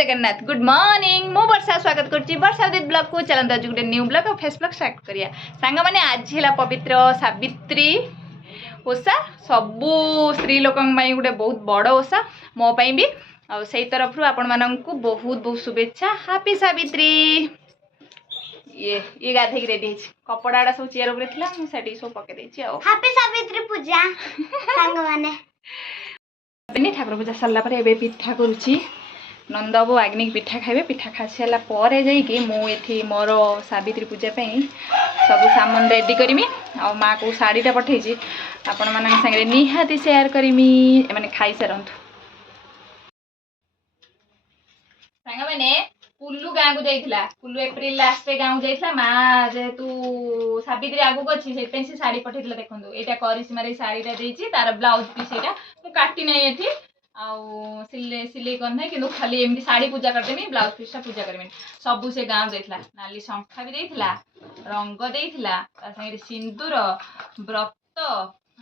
Jagannath good morning मो वर्षा स्वागत करछि वर्षा उदित ब्लॉग को चलंत आज गुटे न्यू ब्लॉग और फेस ब्लॉग स्टार्ट करिया सांग माने आज हिला पवित्र सावित्री ओसा सबु स्त्री लोकन पई गुटे बहुत बड़ ओसा मो पई भी और सही तरफ रु आपण माननकु बहुत बहुत शुभेच्छा हैप्पी सावित्री। ये गाधे रेडी है कपड़ाड़ा सब चेयर ऊपर थिला मु सेठी सब पके देछि आ हैप्पी सावित्री पूजा सांग माने बनी ठाकुर पूजा सरला पर एबे पिठा करूछि नंदबो आग्निक पिठा खाइबे पिठा खाइ साला परे जाइके मु एथि मोर सावित्री पूजा पई सब सामान रेडी करमी आ माँ को साड़ीटा पठेछि आपण मानन संगे निहाती शेयर करमी माने खाइ सरंतु सांगा माने पुल्लू गाँ को जाइथिला पुल्लू एप्रिल लास्ट पे गाँ जाइथिला माँ जेहेतु सावित्री आगु को अछि से से साड़ी पठेथिला देखंतु एटा करिश्मा रे साड़ीटा देछि तार ब्लाउज पीस एटा मु काटी नै एथि आउ सिले करना कि खाली एमती साड़ी पूजा करदेमी ब्लाउज पीसटा पूजा करमी सबू से गाँव देथिला नाली शंखा भी देथिला रंग देथिला ता संगे सिंदूर व्रत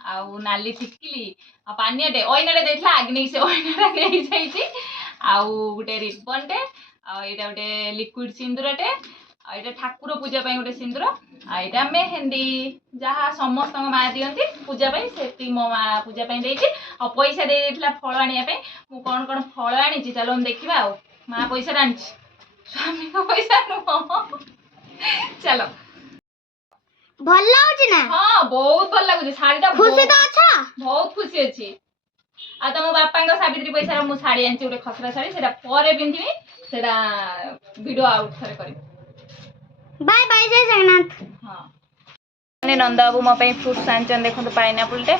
आउ नाली टिकली आ पानियाटे ओइनाटे देथिला आग्नि से ओइनाटा नै जाइछि आउ गुटे रिबन टे आ एटा गुटे लिक्विड सिंदूरटे आ एटा ठाकुर पूजा पई गुटे सिंदूर आ एटा मेहंदी जहाँ समस्त माँ दियंती पूजा पई सेती मो माँ पूजा पई देछि आ पैसा दे देथिला फल आनिया पई मु कोन कोन फल आनिछि चलो हम देखिबा आ माँ पैसा आनिछि स्वामी को पैसा नो चलो भल लागुछि ना। हां बहुत भल लागुछि साड़ीटा खुशी तो अच्छा बहुत खुशी अछि आ तम बापा को सावित्री पैसा मु साड़ी आनिछि गुटे खसरा साड़ी सेटा परे पिन्धिबी सेटा वीडियो आउट थरे करी बाय बाय जय जगन्नाथ। हां ने नंदा बाबू मो पई फ्रूट्स आनचन देखंतु पाइनएप्पल टे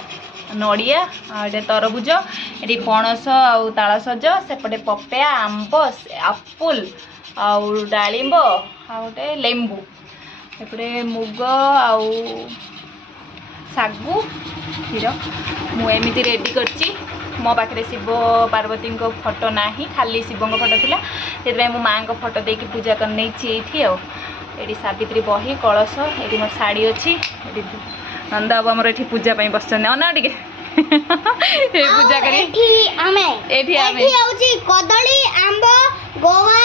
नड़िया आडे तरबुज एडी पणस आउ तालसज सेपटे पपया आंब एप्पल आउ डालिंब आउटे लेंबू एपटे मुग आउ सागु हिरो मु एमिति रेडी करछि मो पाखे शिव पार्वती को फोटो नाही खाली शिव को फोटो थिला सेतबे मो मां को फोटो देकी पूजा करनै छी एठी आ एडी सावित्री बही कलश एडी मोर साड़ी अछि एडी नंदा बाबू हमर एठी पूजा पई बसछन अना टिके ए पूजा करी एठी आउची कदली आंब गोवा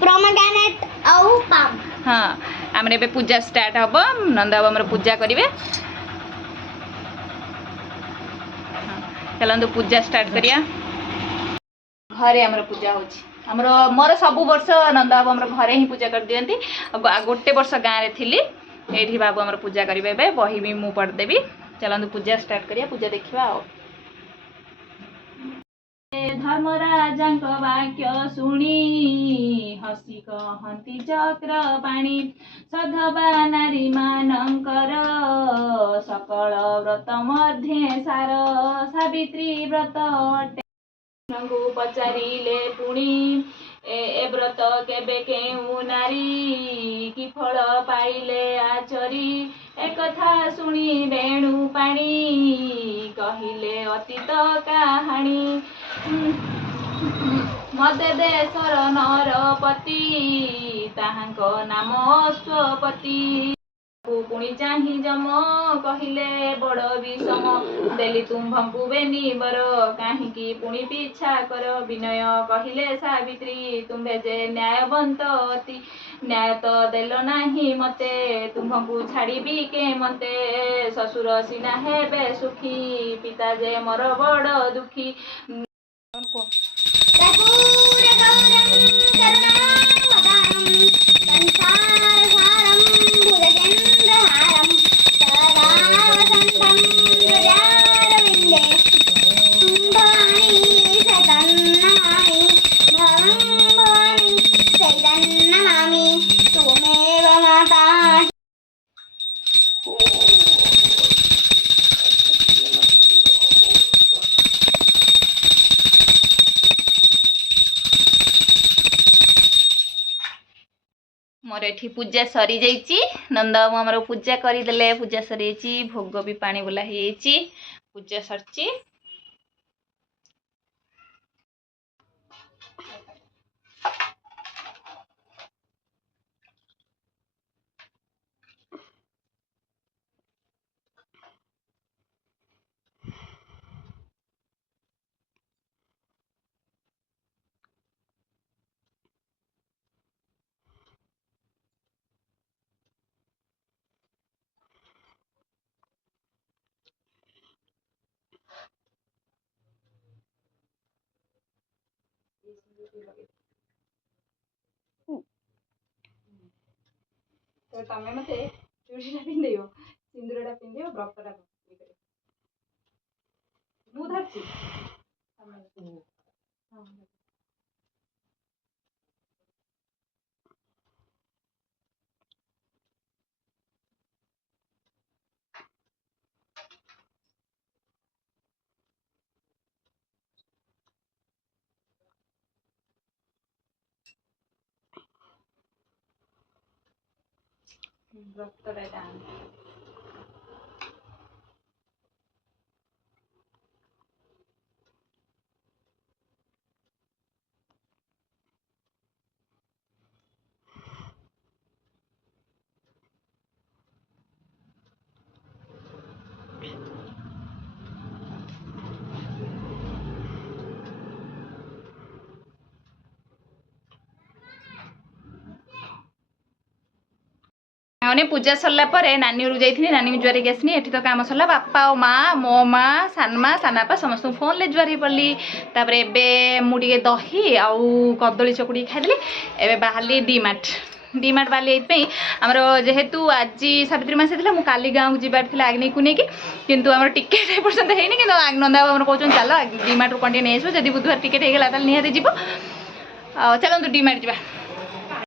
प्रोमोग्रेनेट आउ पाम। हां हमरे बे पूजा स्टार्ट हबो नंदा बाबू हमर पूजा करिवे चलंतु पूजा स्टार्ट करिया घरे हमर पूजा होची हमर मोर सब वर्ष नंदा बाबू हमर घरे ही पूजा कर दियंती गोटे वर्ष गाँ रे थिली एठी बाबू हमर पूजा करिवे बे बही भी मु पढ़ देबी चलंतु पूजा स्टार्ट करिया पूजा देखिबा आ धर्मराजांक वाक्य शुणी हसी कहंती चक्र पाणी सधवा नारी मानंकर सकल व्रत मध्ये सार सावित्री व्रत पचारिले पुणी ए व्रत केबे केउ नारी कि फल पाइले आचरी एक कथा शुणी बेणु पाणी कहिले अतीत कहानी मध्य देशर नरपति ताहांको नाम अश्वपति पुणी चाही जम कहिले बड़ विषम देली तुम्भंकु बेनी बर काहींकी पुणी पीछा कर विनय कहिले सावित्री तुम्भे जे न्यायवंत अति न्याय तो देलो नाही मते तुम्भंकु छाड़ीबी के मते ससुर सिना हेबे सुखी पिता जे मोर बड़ दुखी मोर एठी पूजा सरी जाइची नंदा बाबू हमर पूजा करी देले पूजा सरी जाइची भोग भी पानी बोला हे जाइची पूजा सरची ତ ତମେ ମତେ ଚୁଡ଼ିଟା ପିନ୍ଧେଇବ, ସିନ୍ଦୁରଟା ପିନ୍ଧେଇବ, ବ୍ରତଟା ମୁଁ ଧରିଛି। ବ୍ରତଟା ଏଇଟା ମାନେ ପୂଜା ସରିଲା ପରେ ନାନୀ ଘରକୁ ଯାଇଥିଲି, ନାନୀକୁ ଜୁଆରିକି ଆସିନି। ଏଠି ତ କାମ ସରିଲା, ବାପା ଆଉ ମା, ମୋ ମା, ସାନବାପା ସମସ୍ତଙ୍କୁ ଫୋନ୍ରେ ଜୁଆରି ପଡ଼ିଲି। ତାପରେ ଏବେ ମୁଁ ଟିକେ ଦହି ଆଉ କଦଳୀ ଚକୁଡ଼ିକି ଖାଇଦେଲି। ଏବେ ବାହାରିଲି ଡିମାର୍ଟ ବାହାରିଲି ଏଇଥିପାଇଁ, ଆମର ଯେହେତୁ ଆଜି ସାବିତ୍ରୀ ମାସ ଥିଲା, ମୁଁ କାଲି ଗାଁକୁ ଯିବାର ଥିଲା ଆଗ୍ନେୟକୁ ନେଇକି, କିନ୍ତୁ ଆମର ଟିକେଟ୍ ଏପର୍ଯ୍ୟନ୍ତ ହେଇନି। କିନ୍ତୁ ନନ୍ଦା ବାବୁ ଆମର କହୁଛନ୍ତି ଚାଲ ଡିମାର୍ଟରୁ କ'ଣ ଟିକେ ନେଇଆସିବ, ଯଦି ବୁଧବାର ଟିକେଟ୍ ହେଇଗଲା ତାହେଲେ ନିହାତି ଯିବ। ଆଉ ଚାଲନ୍ତୁ ଡିମାର୍ଟ ଯିବା।